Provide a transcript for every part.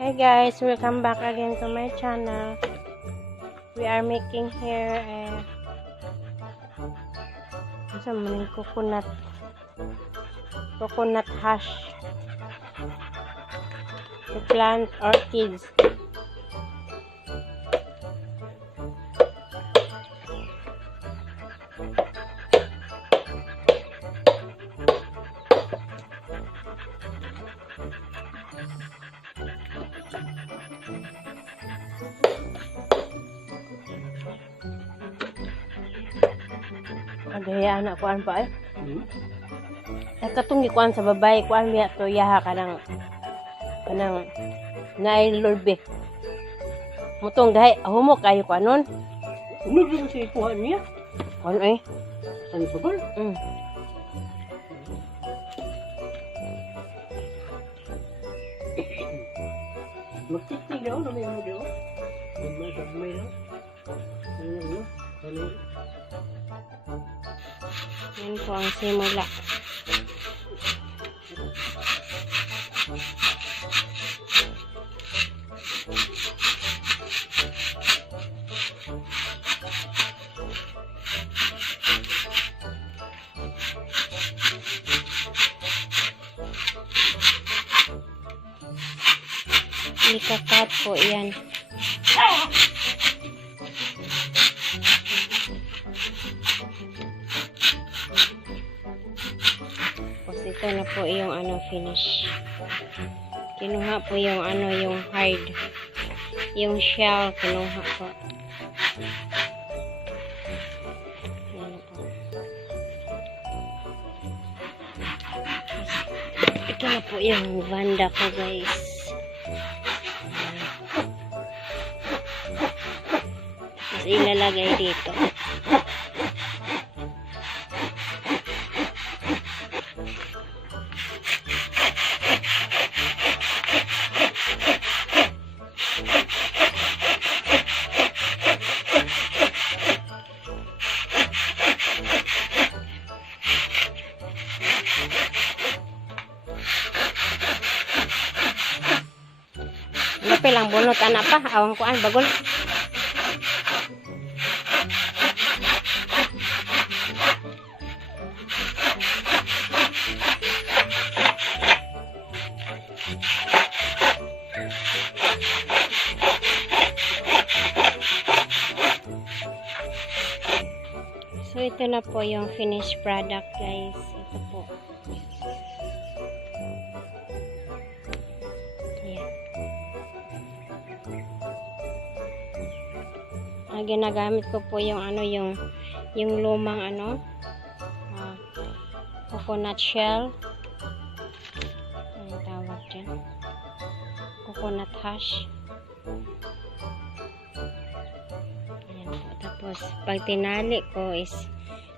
Hey guys, welcome back again to my channel. We are making here coconut hash to plant orchids. Agaya anak kuan pa katong gikuan sa babay kuan biya to yaha kanang nailurbe mutong gahay humo kayo kuanon Ano yung si kuha niya? kuan ay Ano ba ba? Magtitig daw na may mo daw. Magmay lang. Ano? yan po ang simula. Ikakat po yan. Tapos ito na po yung finish. Kinuha po yung yung hard. Yung shell kinuha po. Yan na po. Ito na po yung Vanda ko guys. Tapos ilalagay dito. Lapil ang bunot anak pa, awang kuan bagol. So ito na po yung finished product guys. Ito po. Ginagamit ko po yung yung lumang coconut shell. Ano tawag dyan? Coconut hash. Ayan po. Tapos pag tinali ko is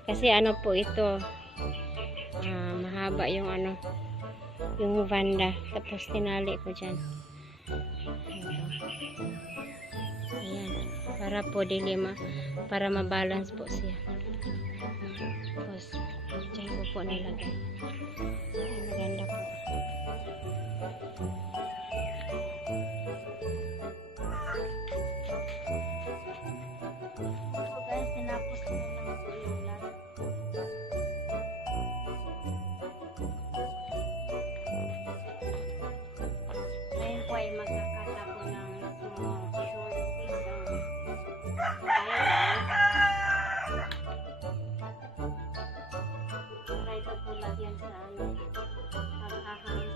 kasi po ito mahaba yung yung Vanda. Tapos tinali ko dyan. Ayan. Para po para mabalance po siya. Tapos dyan ko po nilagay. Maganda po. So guys, tinapos ko na lang po yung last. Ngayon po ay magkakata po ng small short piece of para ito po lagyan sa paghahang.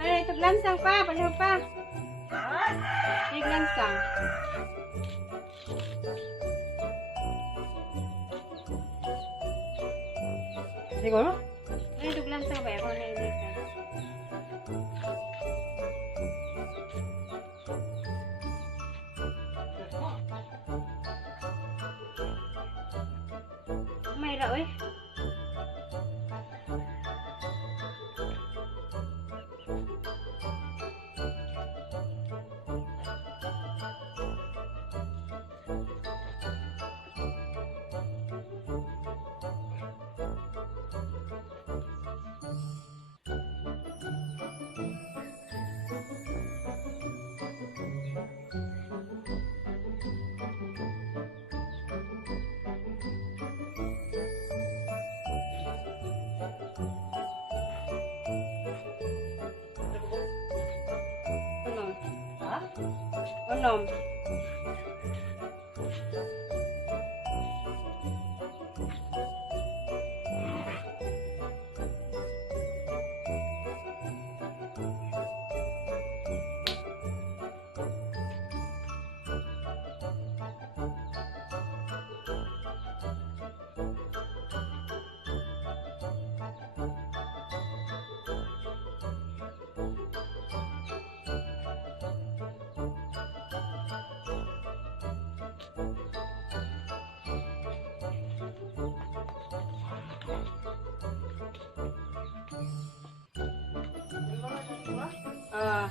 Ay, ito lansang pa, palaw pa. Ito lansang. Siguro? Ay, ito lansang ba? Ako na hindi ka. Mayra, oy. Unom. Ha? Unom. Ah.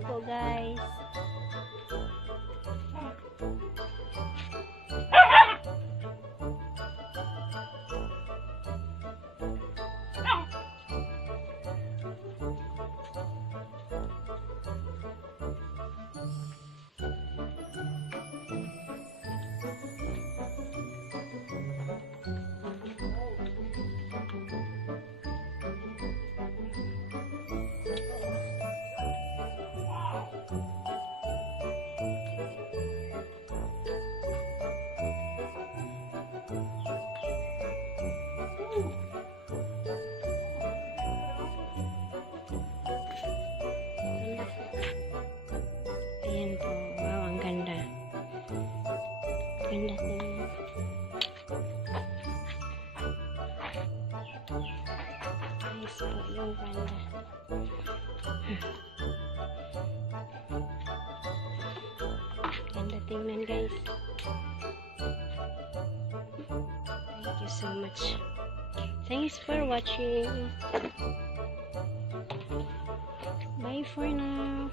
na po guys. Ayan po. Wow, ang ganda. Ganda tingnan. Nice po yung Vanda. Ganda tingnan guys. Thank you so much. Thanks for watching. Bye for now.